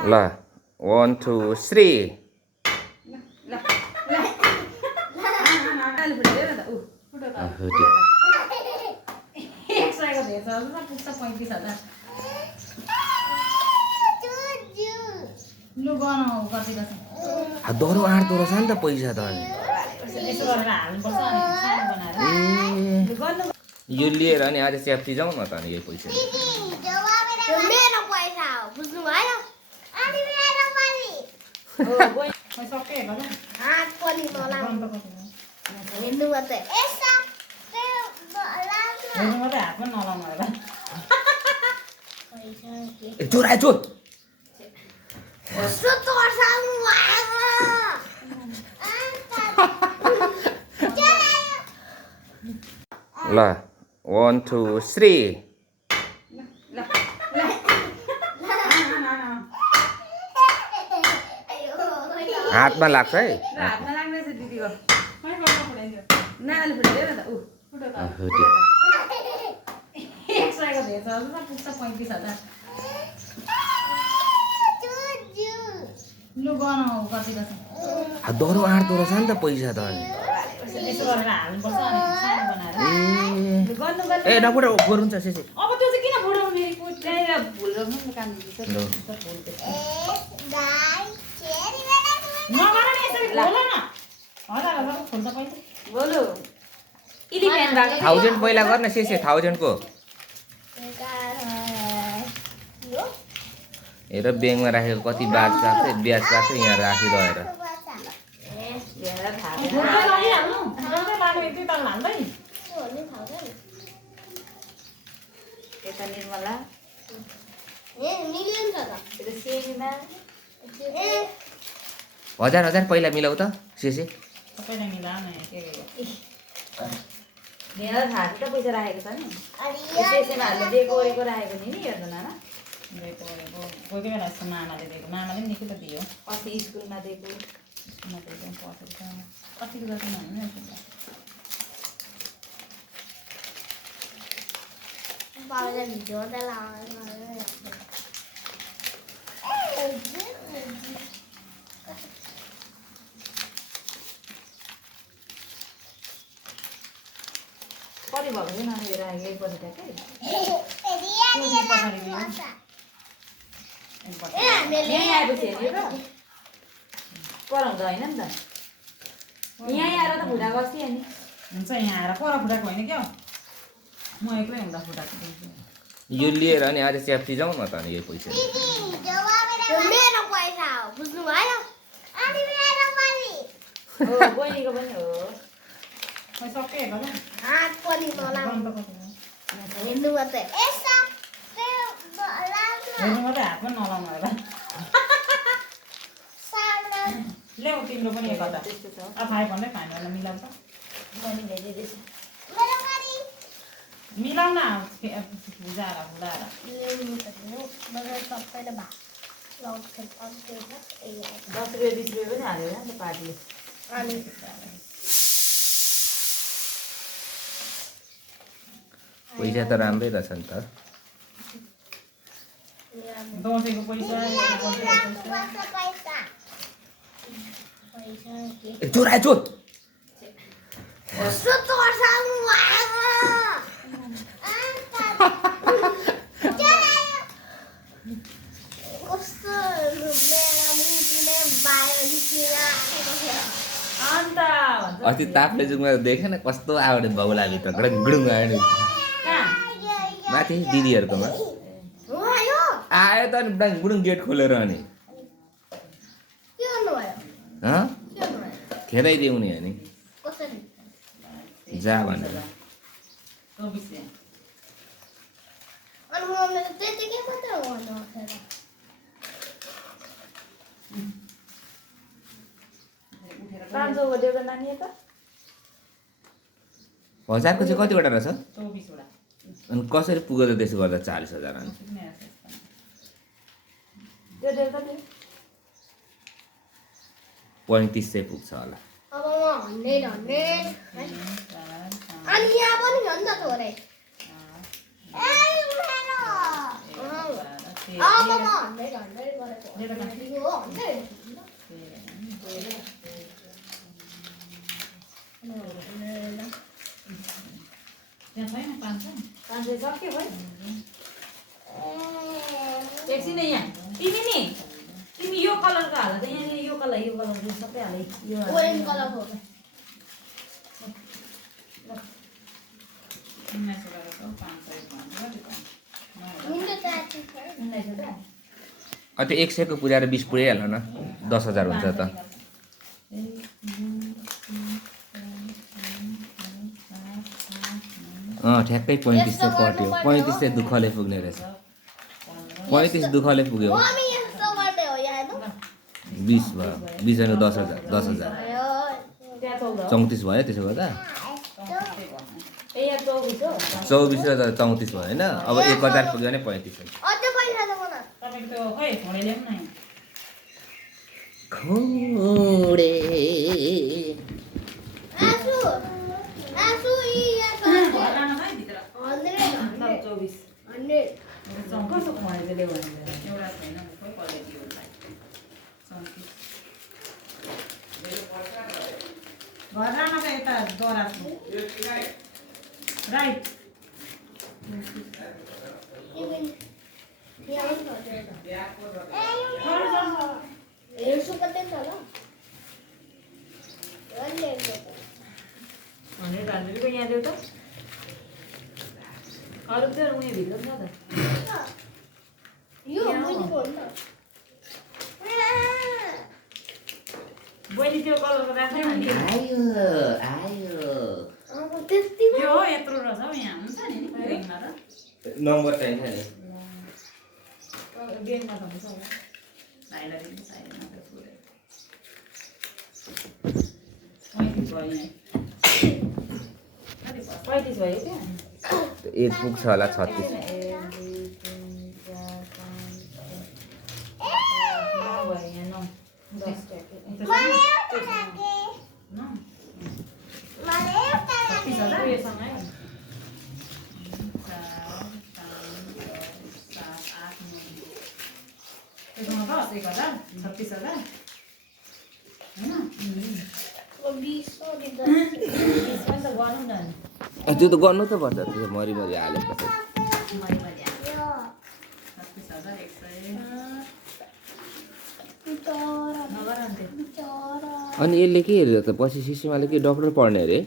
ल 1 2 3 दोहोरो आँट्दो रहेछ नि त पैसा त अनि यो लिएर अनि आज च्याप्टी जाउँ न त अनि यही पैसा मेरो पैसा हो बुझ्नु भयो हात पनि नलाउनु हेर्नु मात्रै चोरा चोर कस्तो तर्साउनु ल 1 2 3 हातमा लाग्छ है हातमा लाग्दैछ दिदीको नाले फुटाइदियो न त ऊ एक्स्ट्राको धेरै छ पुग्छ 35,000 लु गनाउ कति रहेछ दोहोरो आँट्दो रहेछ नि त पैसा त अनि यसो गरेर हाल्नुपर्छ अनि सानो बनाएर गर्नु ए नपुरा गोरु हुन्छ सेसे अब त्यो चाहिँ किन बुढाउनु मेरो कोट त्यहीँ भुल गर्नु नि काम दिन्छ नगर नि यसरी खोल न हजार हजार खोल्छ पैसा बोलु इलिफेन्ट भएको 1000 पहिला गर्न सेसे 1000 को हेर ब्याङ्कमा राखेको कति ब्याज लाग्छ यहाँ राखिरहेर यता निर्मला हजार पहिला मिलाउ त सेसे सबैले मिलाउन के मेरो थाहा त पैसा राखेको छ नि सेसेमाहरूले दिएको ओरेको राखेको नि हेर्नु नाना दिएको ओरेको कोही कोही बेला जस्तो मामाले दिएको मामाले पनि निकै त दियो अस्ति स्कुलमा दिएको कतिको जति भन्नु कति भएको थियो नानी राखेको एकपल्ट ट्याक्कै यहीँ आएपछि हेऱ्यो र पर हुँदा होइन नि त यहीँ आएर त फुटाएको अस्ति अनि हुन्छ यहाँ आएर पर फुटाएको होइन क्या म एक्लै हुँदा फुटाएको यो लिएर अनि आज च्याप्टी जाउँ न त अनि यही पैसा मेरो पैसा हो बुझ्नु भयो बहिनीको पनि हो सबै हेर्नु हात पनि नलाउनु हेर्नु मात्रै हेर्नु मात्रै हात पनि नलाउनु होला ल्याउ तिम्रो पनि एक हप्ता त्यस्तो छ खायो भन्दै खाने होला मिलाउ त मिलाउन भुजाएर फुलाएर 10 रुपियाँ 20 रुपियाँ पनि हाल्यो नि त पार्टीले पैसा त राम्रै रहेछ नि त दसैँको पैसा चोरा चोर कस्तो तर्साउनु कस्तो मेरो मुटुले बाहिर निस्किएर अन्त अस्ति ताप्ले जुङमा देखेन कस्तो आउने बौला भित्र गुडुङ आयो नि माथि दिदीहरूकोमा आयो त अनि गुडुङ गेट खोलेर अनि खेदाइदिउ नि अनि जा भनेर हजारको चाहिँ कतिवटा रहेछ अनि कसरी पुग्यो त त्यसो गर्दा 40,000 अनि 35 चाहिँ पुग्छ होला अब म 100 अनि यहाँ पनि हो नि त थोरै आमामा 100 गरेको यो त्यहाँ छैन 500 सक्यो है एकछिन यहाँ तिमी यो कलरको हाल त यहाँ यो कलर सबै हाले यो ओरेन्ज कलर हो त्यो 100 को पुर्याएर 20 पुर्याइहाल्नु न 10,000 हुन्छ त ठ्याक्कै 35 चाहिँ कट्यो 35 चाहिँ दुःखले पुग्ने रहेछ 35 दुःखले पुग्यो 20 भयो 20 अनि 10,000 10,000 34 भयो त्यसो गर्दा 24 र 34 भयो होइन अब 1000 पुग्यो भने 35 खोडे कसो खुवाएर चाहिँ ल्याउ एउटा छैन खोइ क्वालिटी हो घर जान त यता दरा राइट $100 यहाँ देऊ त अरू त उयो भित्र छ त बहिनी त्यो कलरको राख्दैन आयो यो हो यत्रो रहेछ हौ यहाँ हुन्छ नि बेङमा त नम्बर चाहिन्छ नि बेङमा त हुन्छ होला भाइलाई दिन्छ चाहिएन त पुरै 35 भयो यहाँ 35 भयो क्या एज पुग्छ होला 36 त्यो त गर्नु त पर्छ त्यो मरिमरि हालेपछि अनि यसले के हेरेर त पछि सिस्टमले के डाक्टर पढ्ने अरे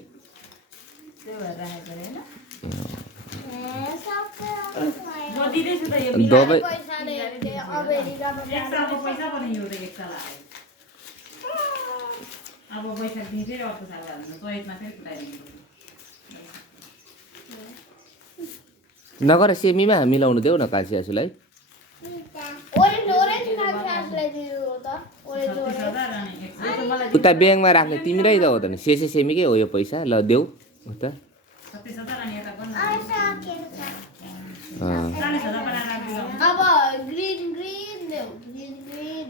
दबाई अब पैसा दिए फेरि अर्को साल हाल्नु चोइटमा फेरि पुऱ्याइदिनु नगर सेमीमा मिलाउनु देऊ न कान्छी आसुलाई उता ब्याङ्कमा राख्ने तिमीलाई त हो त नि सेमीकै हो यो पैसा ल देऊ उता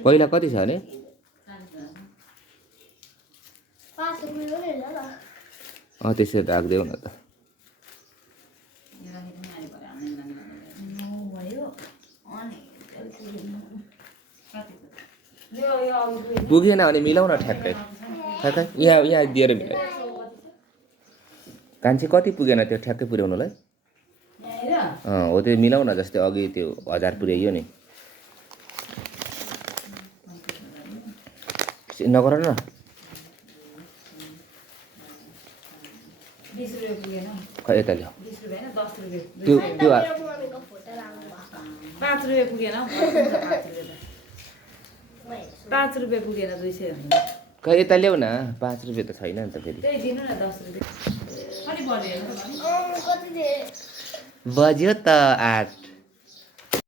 पहिला कति छ अरे त्यसरी राखिदेऊ न त पुगेन भने मिलाउन ठ्याक्कै ठ्याक्कै यहाँ दिएर मिलाइ कान्छी कति पुगेन त्यो ठ्याक्कै पुर्याउनुलाई हो त्यो मिलाउन जस्तै अघि त्यो 1000 पुर्याइयो नि नगर न 20 रुपैयाँ पुगेन खै यता ल्याऊ 20 रुपैयाँ हैन 10 रुपैयाँ त्यो 5 रुपैयाँ पुगेन 5 रुपैयाँ पुगेन 200 खै यता ल्याऊ न 5 रुपैयाँ त छैन नि त फेरि त्यही दिनु न 10 रुपैयाँ कति बज्यो बज्यो त 8